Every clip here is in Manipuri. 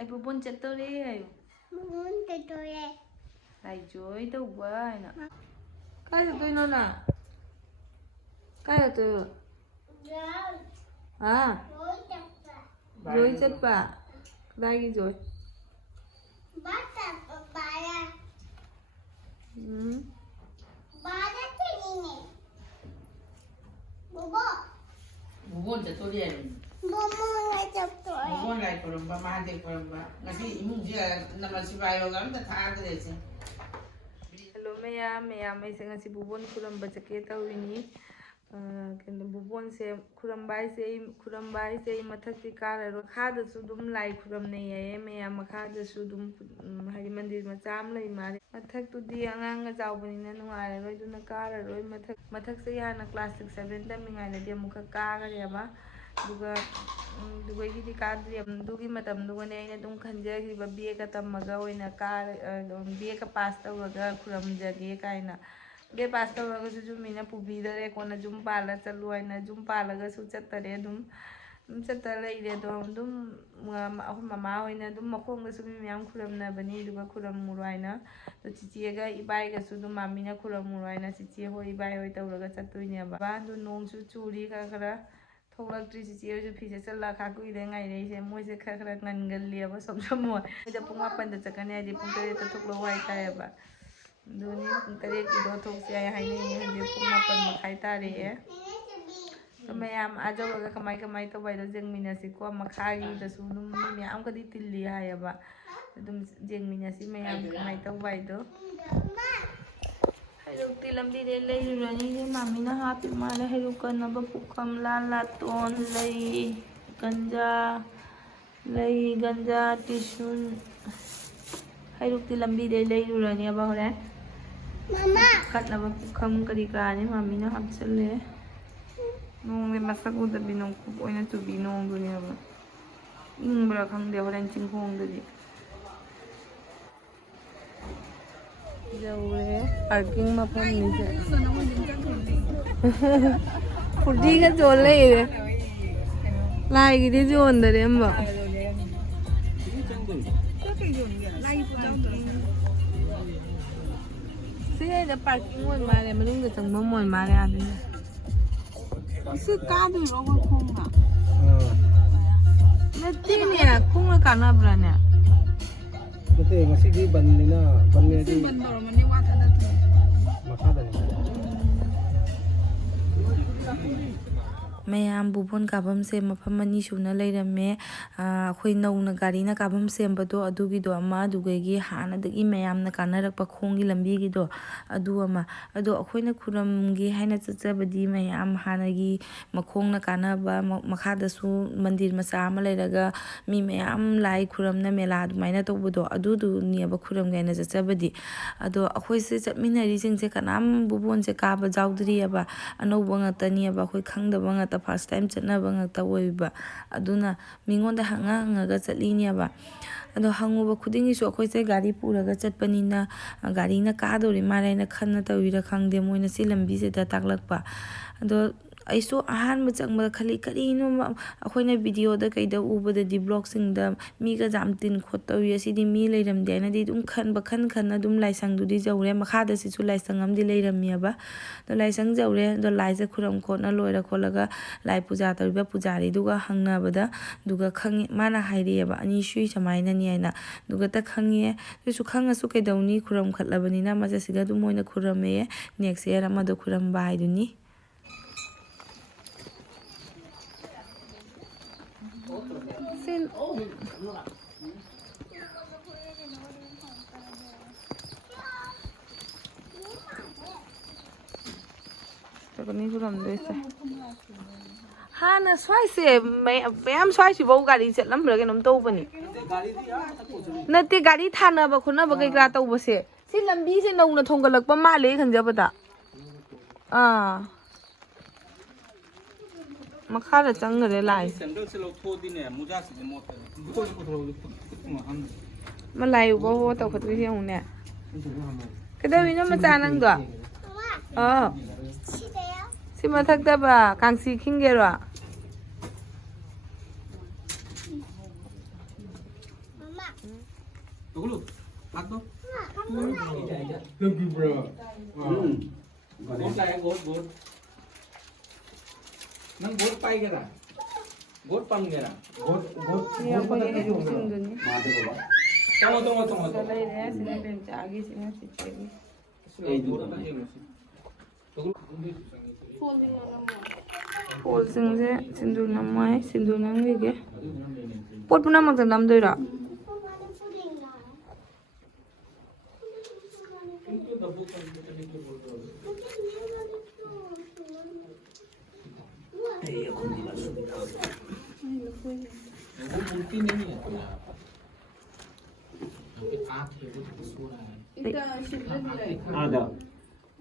ai Bhubon chatore Bhubon chatore lai joy đâu quá nè cái gì tôi nói nè cái gì tôi à rồi chtpa đây gì rồi bắt tập bài à bài đó thì nè Bhubon chatore Bhubon lại chatore Bhubon lại khuramba mahade khuramba ngasi imungji namasibayo gamta thadrese hello maya ai ngasi Bhubon khuramba chake tawini kendo Bhubon se khuramba se mathakti kararo khada su dum lai khuram ne ye maya makhada su dum hari mandir macham lai mare mathak tu di angang ga jawbani na nuare roi duna kararoi mathak se yana class 6 7 ta mingai na de mukha ka ga ya ba duga duga gi di ka di dugi matam duga ne ina dum khanja gi ba BA ka tamaga oina ka BA ka pass tawraga khuram jage kaina BA pass tawraga su mina pubidare kona jum pala chalu aina jum pala ga su chattare dum chatta leire do dum mama oina dum makhong ga su mi myam khuram na bani duga khuram muraina to chichi ga ibai ga su dum mamina khuram muraina chichi ho ibai hoi tawraga chattuine ba du nong su churi ka khara थोलक्ट्री चिचे फिसे चला खा कुइदे ngaire मोइसे खरा ngangaliaba somsomo da pung 8 da chakane adi pung 3 ta thoklo wai ta ba duni pung 3 ki do thokse ai haine ni hande pung 8 makhai ta re to mayam ajawa ga kamai to bai do jengmina si ko makhari da su dum mi am ka di tilli ha ba dum jengmina si mayam kamai to bai do Helukti lambi de lay rani de mami na happy mala helukan na ba pukam lalaton lay ganja tisun helukti lambi de lay rani ba hore mama kat na ba pukam kari kani mami na hapsale nong le masak uda binong kup oina tu binong dunia ba ingbra khang de horen chingkhongda di Jauh parking mapam ni je. Kurdi ka jole ire. Lai gidi jon dare amba. Sini ada parking mon mare, malung da changma mon mare adi. Isi ka du ro ko khonga. Nati ni ya khonga kana brane. Betul, masih di bandina, bandnya di. Bandar mana wata da tu. Makada ni. mayam Bhubon kabam se mafam mani suna leirame khoi nauna gari na kabam sembado adugi do ama dugegi hana dagi mayam na kanarakpa khongi lambi gi do adu ama ado akhoina khuram gi haina chachabadi mayam hanagi makhong na kanaba makhada su mandir macha ama leiraga mi mayam lai khuram na mela adumaina tobudo adu du niaba khuram gaina chachabadi ado akhoi se chapminari jingse kanam Bhubon se kaba jawdri aba anoba ngatani aba khoi khangdaba ngata first time chatna bang ta oiba aduna mingonda hanga ga chatlini aba ado hanguba khudingi su akhoi se gari puraga chatpanina gari na ka dori marai na khanna tawira khangde moina si lambi se da taklakpa ado aiso ahan ma changma khali kari no akhoina video da kaida uba da di blog sing da mi ga jam tin khot tawi asi di mi leiram de na di dum khan na dum laisang du di jawre makha da si chu laisang am di leiram mi aba do laisang jawre do laisa khuram khot na loira kholaga lai puja tawiba pujari duga hangna bada duga khangi mana hairi aba ani shui samaina ni aina duga ta khangi su khanga su kaidawni khuram khatlabani na ma siga du moina khurame next year ama do khuram bai duni Hana xoay xe mấy em xoay chỉ vô gari chết lắm rồi cái nấm tàu bani nè tí gari thana bà khuna bà cái tàu bà xe xin làm bi xin nông là thong cái lực bà ma lấy khẩn giờ bà ta à mà khá là trắng rồi lại mà lại vô tàu khất cái không nè cái đâu nó mà cha năng được xin mà thắc đáp à càng xì khinh ghê rồi Tunggu lu. Hak tuh. Gốt lại gốt. Nang gốt bay cái nào? Gốt pan cái nào? Gốt ꯄꯨꯔꯛꯄꯒꯤ ꯍꯩꯔꯨꯛꯁꯤꯡꯗꯨꯅꯤ Tunggu. ꯁꯤꯗ ꯂꯩꯔꯦ ꯁꯤꯅ ꯕꯦꯝꯆꯥꯒꯤ ꯁꯤꯅ ꯆꯤꯆꯦꯒꯤ ꯐꯣꯜꯁꯤꯡꯁꯦ ꯁꯤꯡꯖꯨ ꯅꯝꯃꯣꯏ ꯁꯤꯡꯖꯨ ꯅꯝꯈꯤꯒꯦ ꯄꯣꯠ ꯄꯨꯝꯅꯃꯛꯇ ꯅꯝꯗꯣꯏꯔꯣ ada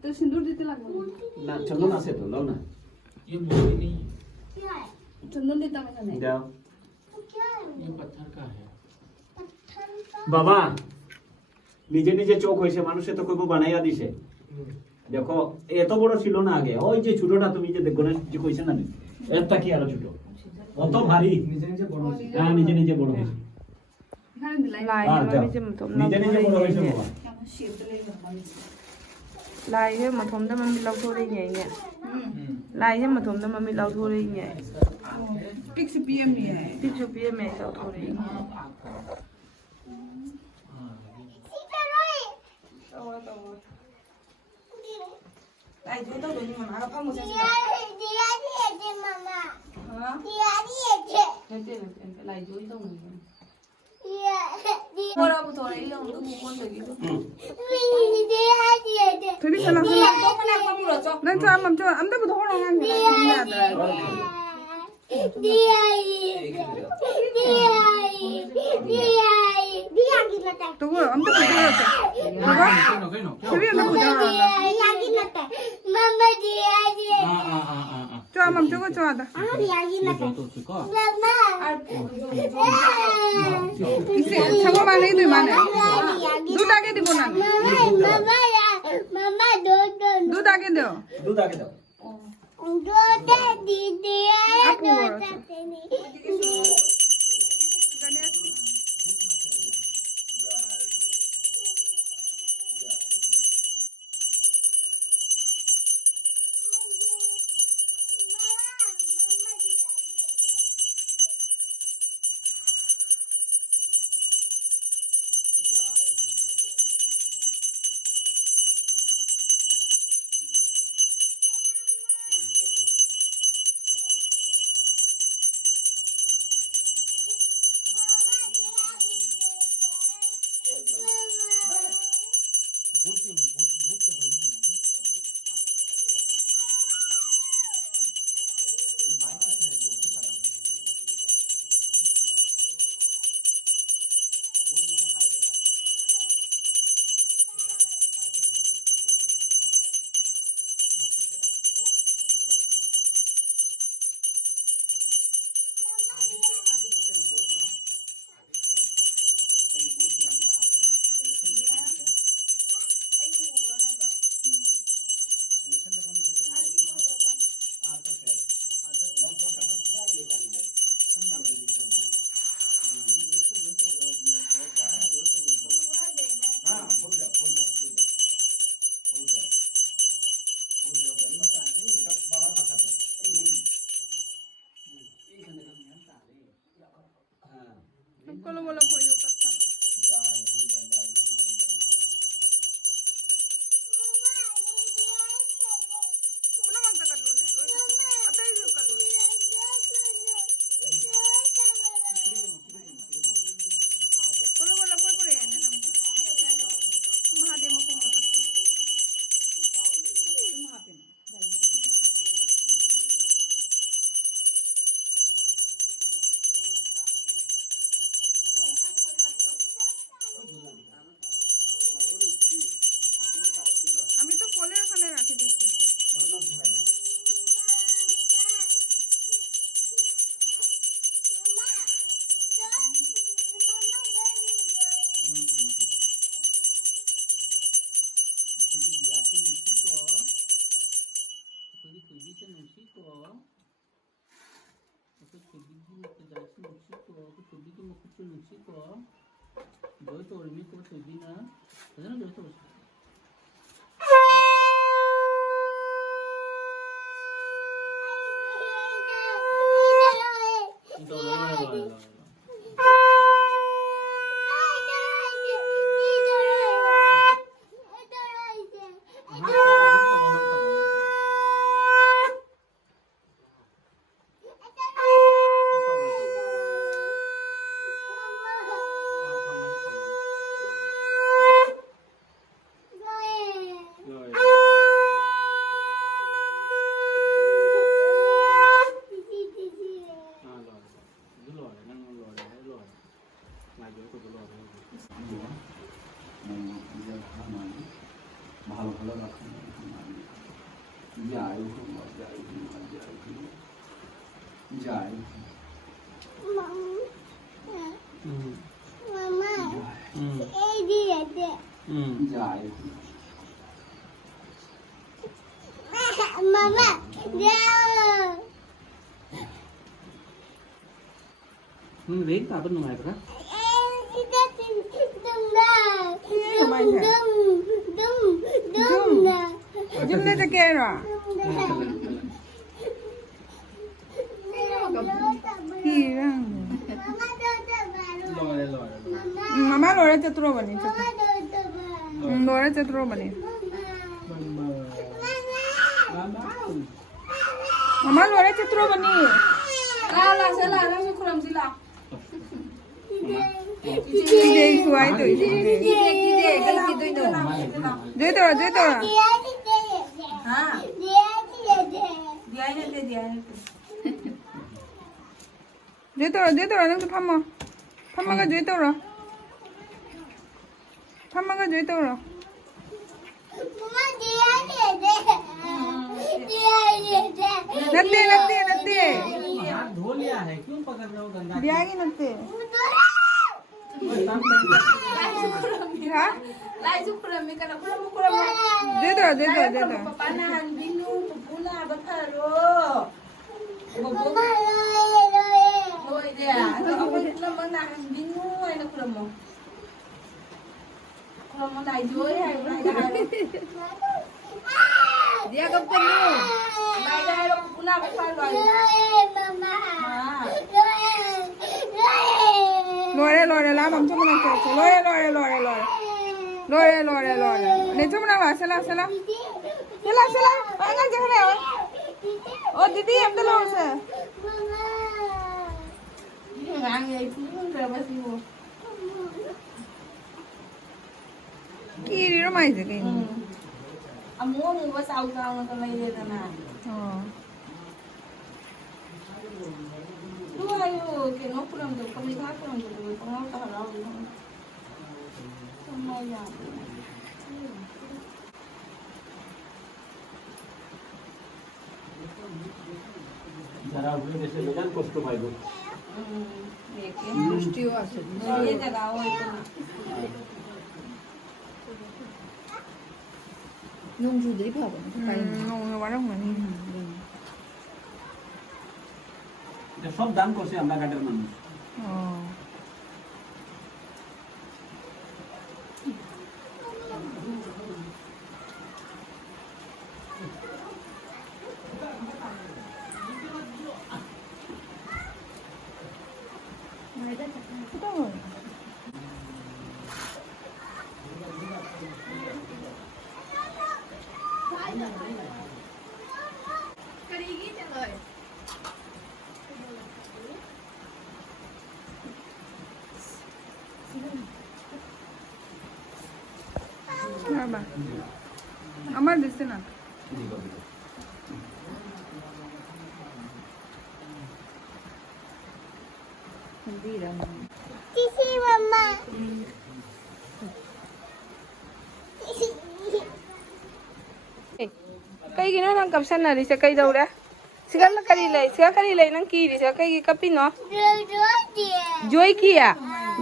तो सिंदूर देते लागो na चंदन असे तो लाव ना ये मूर्ति नहीं है, क्या है चंदन देता मैं खाने जाओ तो क्या है ये पत्थर का है। पत्थर का বাবা নিজে নিজে চোখ হয়েছে মানুষে তো কইবো বানাইয়া দিছে দেখো এত বড় ছিল না আগে ওই যে ছোটটা তুমি যে দেখো না যে কইছে না এরটা কি আরো ছোট অত ভারী হ্যাঁ নিজে নিজে বড় হয়েছে खाने दिलाई ꯂꯥꯏ ꯃꯃꯤꯠꯁꯦ ꯃꯊꯣꯝ ꯂꯥꯏꯁꯦ ꯃꯊꯣꯝꯗ ꯃꯃꯤꯠ ꯂꯧꯊꯣꯔꯛꯏꯅꯦ ꯂꯥꯏꯁꯦ ꯃꯊꯣꯝꯗ ꯃꯃꯤꯠ ꯂꯧꯊꯣꯔꯛꯏꯅꯦ पिक्स पीएम नहीं है ꯄꯤꯛꯁꯨ ꯄꯤꯔꯝꯃꯦ ꯂꯧꯊꯣꯔꯛꯏꯅꯦ आई जो तो दोनों मामा का फामो से दिया दिया दे मामा दिया दे ꯅꯠꯇꯦ ꯅꯠꯇꯦ ꯂꯥꯏ ꯖꯣꯏ ꯇꯧꯅꯤꯡꯕꯅꯤ दिया दिया थोड़ा बहुत थोड़ा ही लोग तो बुबोन लगी दिया दे थोड़ी चला चला तो मना फामो रचो नन चा मम जो हम तो बहुत होना है दिया दिया की लता तो वो हम तो बहुत रचो Cái nào? तो भी हम तो बहुत होना दिया की लता मामा दिया दिया जो मम जो को जो आता दिया की लता तो उसको मामा इसे छगो माने ही तो माने दूध आके दे बोना मामा दो दूध आके दो दूध आके दाও दो दे दिया दो गणेश बोलो बोलो कोई कथा पुनः मंग कर लो ने अतः ही कर लो बोलो बोलो कोई पड़े है ना महादेव को कथा আমি তো ফলের ওখানে রাখি দিচ্ছি Dối tôi mới có thể đi nữa. Thế nó dối tôi. Mama, Đấy cả bên ngoài đó. Dum na takera. Hirang. Mama lora chatro bani. Lora chatro bani. Mama lora chatro bani. Kala sila nang sukuram sila. Kide suai tu. Kide kala kide itu. Jai tora. Ha. Dia ini. Jai tora nang tu phamma. Phamma ka jai tora. Natte. हाथ धो लिया है क्यों पकड़ रहे हो गंदा Dia lagi natte. Ha? Lai sukuram mi kana kuram. Jai tora. Papanahan binu pupuna batharo. Loi dia. Ako naman nahan binu ay na kuram mo. Kuram mo dai joy ay dai. Dia kapenu. Dai pupuna batharo. Lore la mam chuma nang chacho. Lore. Ne chuma nang la sala. Angan jahre ho. Oh didi em to lo se. Ngang vậy chứ không bao nhiêu. Kiri ro mai je kai. Mua ba sao nó còn lấy đây nè. Đúng rồi, cái nó cũng làm được, không đi khác cũng làm được, không nó tao đâu được không? Không may giờ. जरा उन्हें जैसे बेजान कष्ट पाएगो देखिए दृष्टि हो आसे ये जगह हो इतना 농주들이 봐봐. वाला मनी. सब दान করছে আমরা কাটের মানুষ Khuramba. Amar disse na. Hindi lang. Sisi mama. Cây cái nó đang cầm sân này thì sẽ cây đâu đã? Sẽ cari lại năng kỳ thì sẽ cây cái pin nó. Joy kia.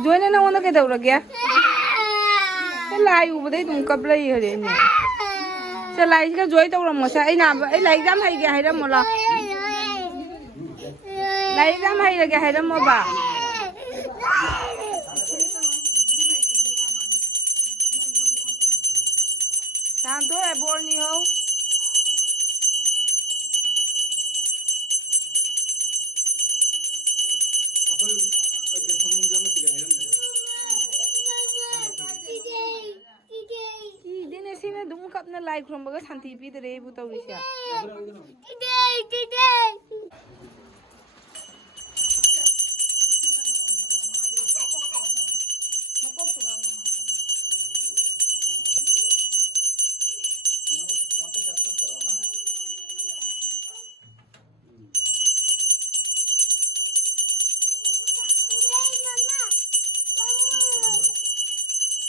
Joy nó nó cái đâu rồi kìa? Cái lai u đấy tụi cặp lại rồi đấy. Sẽ lai cái joy đâu rồi mà sẽ ấy nào ấy lai dám hay kìa hay đó mà là. Lai dám hay là kìa hay đó mà bà. kapna lai khuramba ga santi pi dare bu tawri sha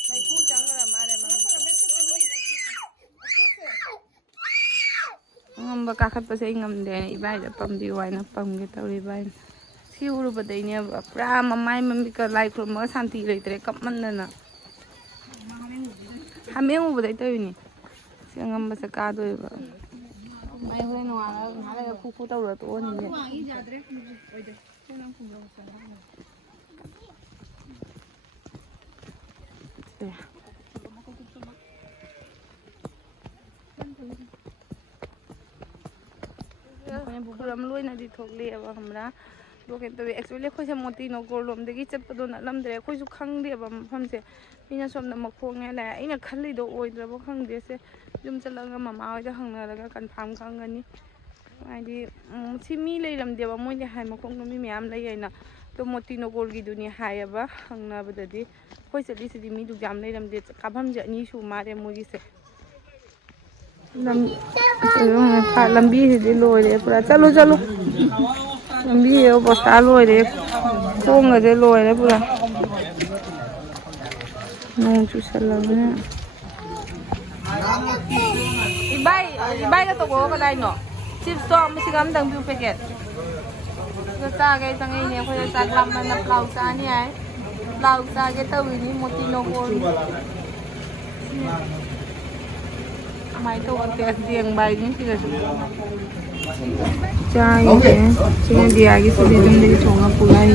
mai pu changara mare ngamba kakhat pa sai ngamde ibai da pamdi waina pamge tawri bai si uru badai ne pra mamai mami ka lai khurma santi leitre kapmannana hameng u badai tawini si ngamba sa ka do ba mai hore no ala ngala ku ku tawra to ni ne Buram loi na di thok le ba hamra loket to actually khoi se moti no gorlom de gi chap do na lam dre khoi su khang de ba pham se ina som na makhong nge la ina khalli do oidra ba khang de se jum chalanga mama oi da hang na la confirm khang ani ai di si mi le lam de ba moi de hai makhong no mi myam lai na to moti no gol gi dunia hai ba hang na ba da di khoi se li se di mi du jam le lam de ka pham je ni su ma de mo gi se lambi thì lôi đấy, pura chalo chalo, lambi ấy có xá lôi đấy, khôn ở đây lôi đấy pura, nông chú sờ lắm nhá, ibai cái toko cái này nhở, chips to mới xí đằng biu packet, cái ta cái thằng ấy này phải chặt làm là nắp lau sa như ấy, lau sa cái tàu này một tí nó ngon. Mai to ang tias diang bay ni sila chai ne sila dia gi sila dum de chonga pulai